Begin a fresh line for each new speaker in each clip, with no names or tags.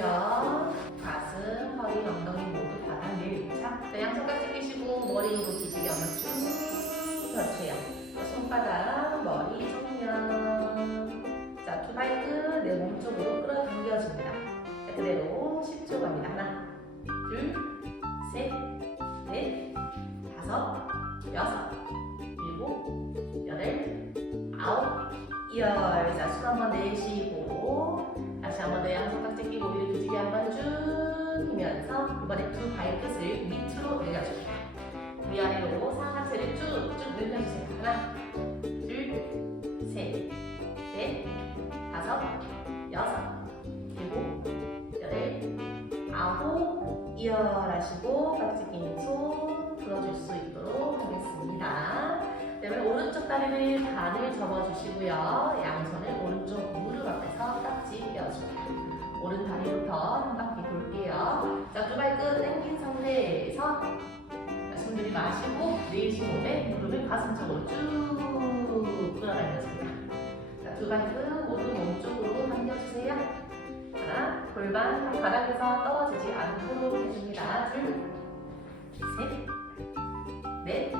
붙여주시고요. 가슴, 허리, 엉덩이 모두 바닥 밀착. 자, 양손깍지 끼시고 머리 높이시게 한번 쭉 펴주세요. 자, 손바닥, 머리 정면. 자, 두 발끝 내 몸쪽으로 끌어당겨줍니다. 자, 그대로 10초 갑니다. 하나, 둘, 셋, 넷, 다섯, 여섯, 일곱, 여덟, 아홉, 열. 자, 숨 한번 내쉬고 다시 한번 더 양손 깍지 끼고 위로 뒤지게 한번 쭉 피면서 이번에 두 발끝을 밑으로 내려줍니다. 위아래로 상하체를 쭉쭉 늘려주세요. 하나, 둘, 셋, 넷, 다섯, 여섯, 일곱, 여덟, 아홉, 이열하시고 깍지 낀손 풀어줄 수 있도록 하겠습니다. 그다음에 오른쪽 다리를 반을 접어주시고요. 양손을 오른 다리부터 한 바퀴 돌게요. 자, 두 발 끝 당긴 상태에서 자, 숨 들이 마시고 내쉬 몸에 무릎을 가슴 쪽으로 쭉 끌어당겨줍니다. 자, 두 발 끝 모두 몸쪽으로 당겨주세요. 하나, 골반 바닥에서 떨어지지 않도록 해줍니다. 둘, 셋, 넷,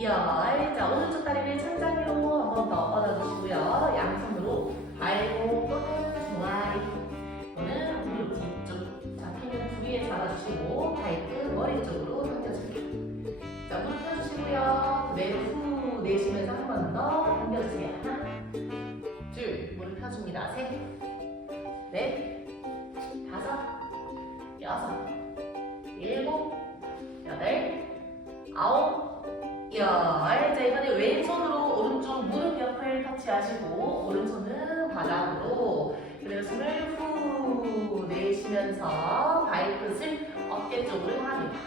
열. 자, 오른쪽 다리를 천장 위로 한 번 더 뻗어주시고요. 양손으로 발목 또는 종아리 또는 무릎 뒤쪽 잡히는 부위에 잡아주시고 발끝 머리 쪽으로 당겨줍니다. 자, 무릎 펴주시고요. 내후 내쉬면서 한 번 더 당겨주세요. 하나, 둘, 무릎 펴줍니다. 셋, 넷, 다섯, 여섯, 일곱, 여덟, 아홉, 열. 자, 이번에 왼손으로 오른쪽 무릎 옆을 터치하시고, 오른손은 바닥으로. 그대로 숨을 후 내쉬면서 발끝을 어깨 쪽으로 향합니다.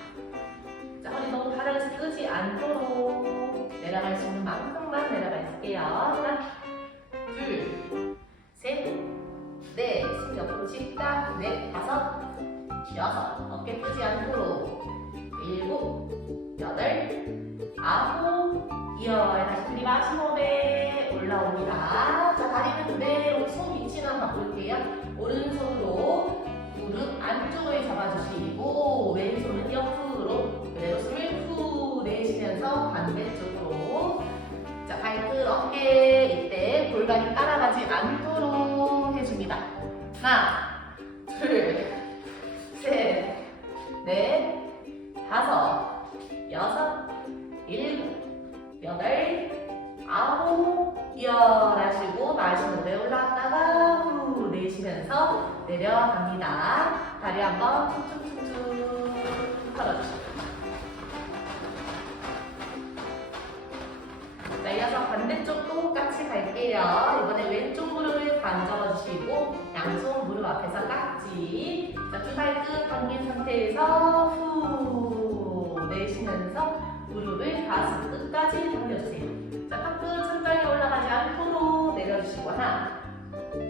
자, 허리 너무 바닥에서 끄지 않도록 내려갈 수 있는 만큼만 내려가 있을게요. 하나, 둘, 셋, 넷, 숨 옆으로 직각, 넷, 다섯, 여섯, 어깨 끄지 않도록, 일곱, 여덟, 아홉, 열. 다시 들이마신 호흡에 올라옵니다. 자, 다리는 그대로 손 위치만 바꿀게요. 오른손으로 무릎 안쪽을 잡아주시고, 왼손은 옆으로 그대로 숨을 후 내쉬면서 반대쪽으로. 자, 발끝, 어깨 이때 골반이 따라가지 않도록 해줍니다. 하나, 둘, 셋, 넷, 다섯, 여섯, 일곱, 여덟, 아홉, 열 하시고 마신 호흡에 올라갔다가 후 내쉬면서 내려갑니다. 다리 한번 툭툭툭툭 털어주시고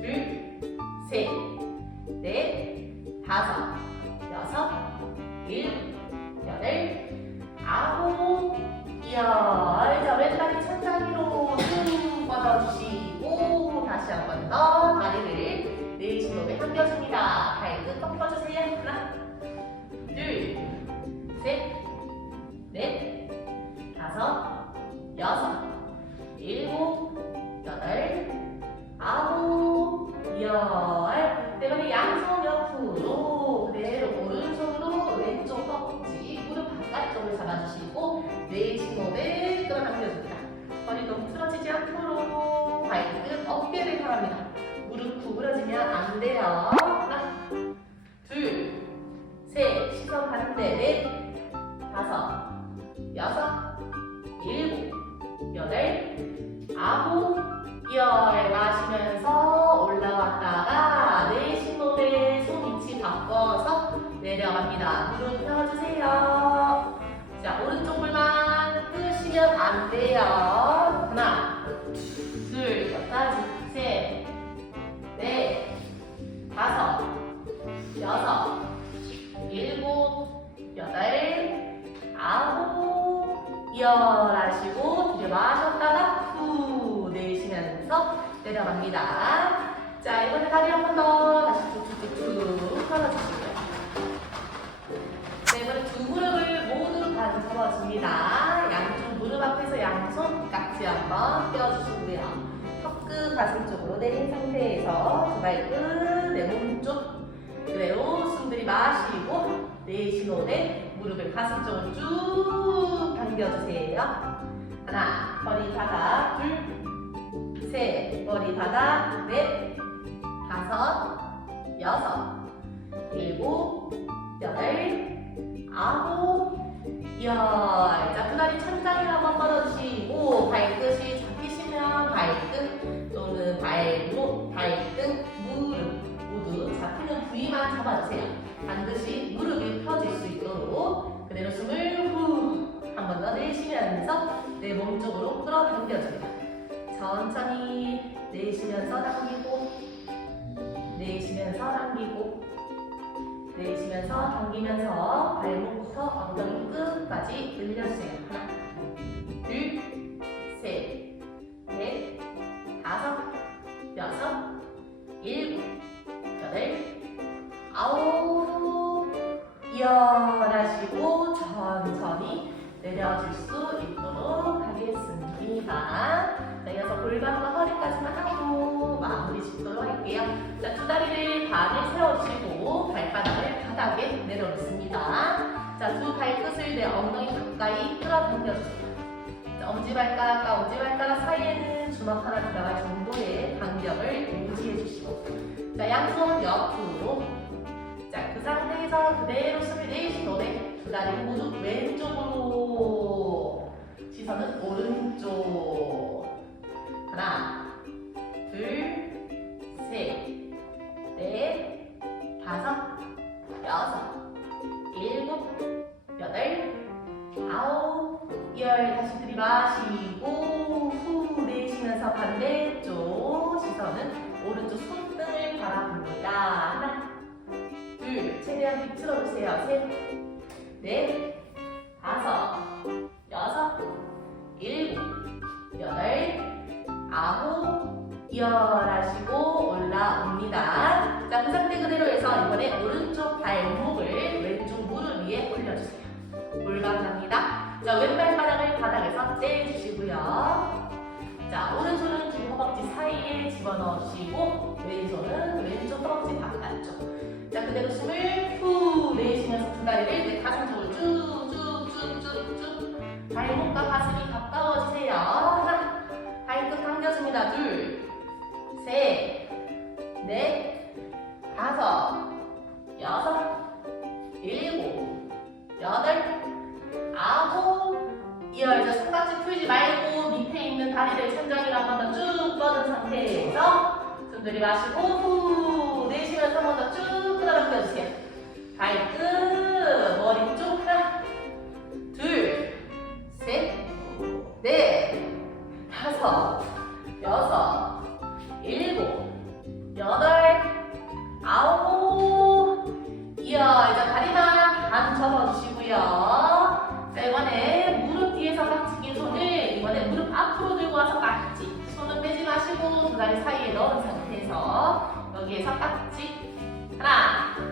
둘, 셋, 넷, 다섯, 여섯, 일곱, 여덟, 아홉, 열. 자, 왼다리 천장 위로 쭉 뻗어주시고 다시 한 번 더 다리를 호흡에 당겨줍니다. 발끝 꺾어주세요. 하나, 둘, 셋, 넷, 다섯, 여섯, 일곱, 여덟, 열. 이번에 양손 옆으로 그대로 오른손으로 왼쪽 허벅지 무릎 바깥쪽을 잡아주시고 호흡에 끌어당겨줍니다. 허리 너무 틀어지지 않도록 발끝 어깨를 향합니다. 무릎 구부러지면 안 돼요. 하나, 둘, 셋, 시선 반대, 넷, 가슴 쪽으로 내린 상태에서 두발 끝내 네, 몸쪽 그대로 숨 들이마시고 내쉬고 내 무릎을 가슴 쪽으로 쭉 당겨주세요. 하나, 허리 바닥, 둘, 셋, 머리 바닥, 넷, 다섯, 여섯, 일곱, 여덟, 아홉, 열. 자, 그다리 천장에 한번 뻗어주시고 발끝이 잡히시면 발끝 발목, 발등, 무릎 모두 잡히는 부위만 잡아주세요. 반드시 무릎이 펴질 수 있도록 그대로 숨을 후한번 더 내쉬면서 내 몸 쪽으로 끌어당겨줍니다. 천천히 내쉬면서 당기고 내쉬면서 당기고 내쉬면서 당기면서 발목부터 엉덩이 끝까지 늘려주세요. 하나, 둘, 셋, 열 하시고 천천히 내려줄 수 있도록 하겠습니다. 자, 이어서 골반과 허리까지만 하고 마무리 짓도록 할게요. 자, 두 다리를 반을 세워주시고 발바닥을 바닥에 내려놓습니다. 자, 두 발끝을 내 엉덩이 가까이 끌어당겨주세요. 자, 엄지발가락과 엄지발가락 사이에는 주먹 하나 들어갈 정도의 간격을 유지해주시고 자, 양손 옆으로 자, 그 상태에서 그대로 숨을 내쉬 노래 두 다리 모두 왼쪽으로. 시선은 오른쪽. 하나 둘 셋, 넷, 다섯, 여섯, 일곱, 여덟, 아홉, 열. 다시 들이마시고 후 내쉬면서 반대쪽 시선은 오른쪽 손 둘, 최대한 비틀어 주세요. 셋, 넷, 다섯, 여섯, 일곱, 여덟, 아홉, 열 하시고 올라옵니다. 자, 그 상태 그대로 해서 이번에 오른쪽 발목을 왼쪽 무릎 위에 올려주세요. 골반 갑니다. 자, 왼발 바닥을 바닥에서 떼주시고요. 자, 오른손은 두 허벅지 사이에 집어넣으시고 왼손은 왼쪽 허벅지 바깥쪽. 자, 그대로 숨을 후 내쉬면서 두 다리를 내 가슴 쪽으로 쭉쭉쭉쭉쭉. 발목과 가슴이 가까워지세요. 하나, 발끝 당겨줍니다. 둘, 셋, 넷, 다섯, 여섯, 일곱, 여덟, 아홉, 열. 자, 손깍지 풀지 말고 밑에 있는 다리를 천장이랑 한번 더쭉 뻗은 상태에서 숨 들이마시고 후 내쉬면서 한 번 더 쭉 끌어당겨주세요. 발끝, 머리 쪽 하나, 둘, 셋, 넷, 다섯, 여섯, 일곱, 여덟, 아홉, 열. 자, 다리만 반 접어주시고요. 자, 이번에 무릎 뒤에서 깍지낀 손을 이번에 무릎 앞으로 들고 와서 깍지. 손은 빼지 마시고 두 다리 사이에 넣은 상태에서 여기에서 깍지. 하나,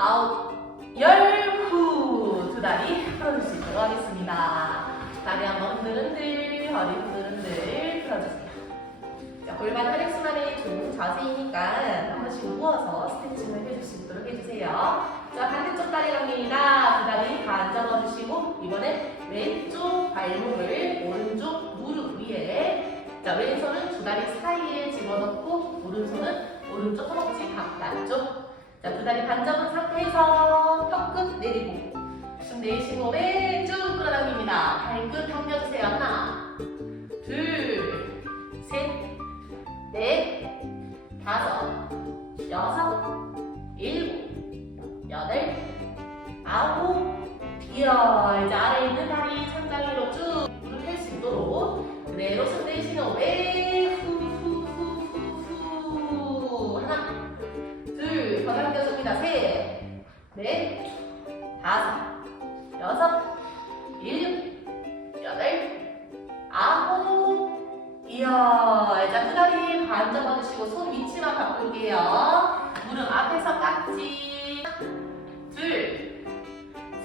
아홉, 열 후. 두 다리 풀어줄 수 있도록 하겠습니다. 다리 한번 흔들흔들, 허리 흔들흔들 풀어주세요. 자, 골반 혈액 순환에 좋은 자세이니까 한 번씩 누워서 스트레칭을 해줄 수 있도록 해주세요. 자, 반대쪽 다리 갑니다. 두 다리 반 접어주시고, 이번엔 왼쪽 발목을 오른쪽 무릎 위에, 자, 왼손은 두 다리 사이에 집어넣고, 오른손은 오른쪽 허벅지 바깥쪽. 자, 두 다리 반 접은 상태에서 턱 끝 내리고, 숨 내쉬고 왼쪽 끌어당깁니다. 발끝 당겨주세요. 하나, 둘, 셋, 넷, 다섯, 여섯, 일곱, 여덟, 아홉, 열. 이제 아래 있는 다리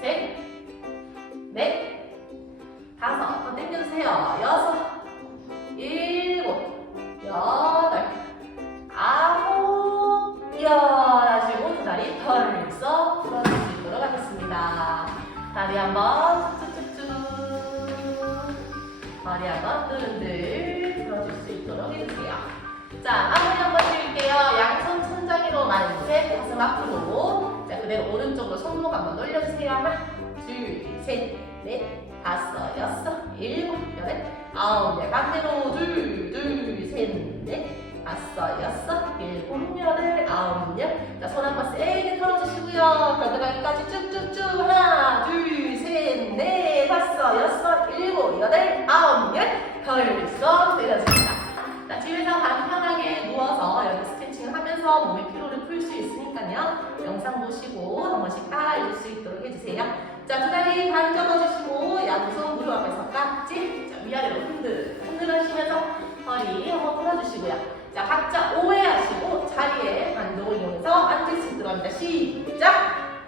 둘셋넷 다섯. 더 당겨주세요. 여섯 일곱 여덟 아홉 일어나시고 두 다리 털썩 풀어줄 수 있도록 하겠습니다. 자, 마무리 한번 드릴게요. 양손 천장으로 만세, 가슴 앞으로. 자, 그대로 오른쪽으로 손목 한번 올려주세요. 하나, 둘, 셋, 넷, 다섯, 여섯, 일곱, 여덟, 아홉, 네. 반대로 둘, 둘, 셋, 넷, 다섯, 여섯, 일곱, 여덟, 아홉, 열. 자, 손 한번 세게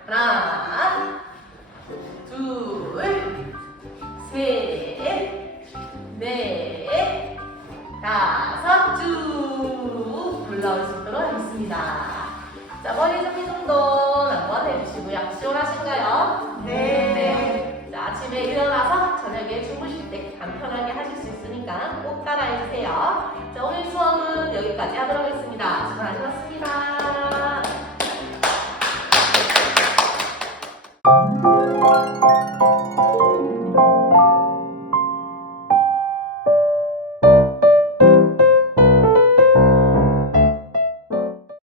하나, 둘, 셋, 넷, 다섯 쭉 올라올 수 있도록 하겠습니다. 자, 머리 정리 정돈 한번 해주시고요. 시원하신가요? 네. 자, 아침에 일어나서 저녁에 주무실 때 간편하게 하실 수 있으니까 꼭 따라해주세요. 자, 오늘 수업은 여기까지 하도록 하겠습니다. 수고하셨습니다.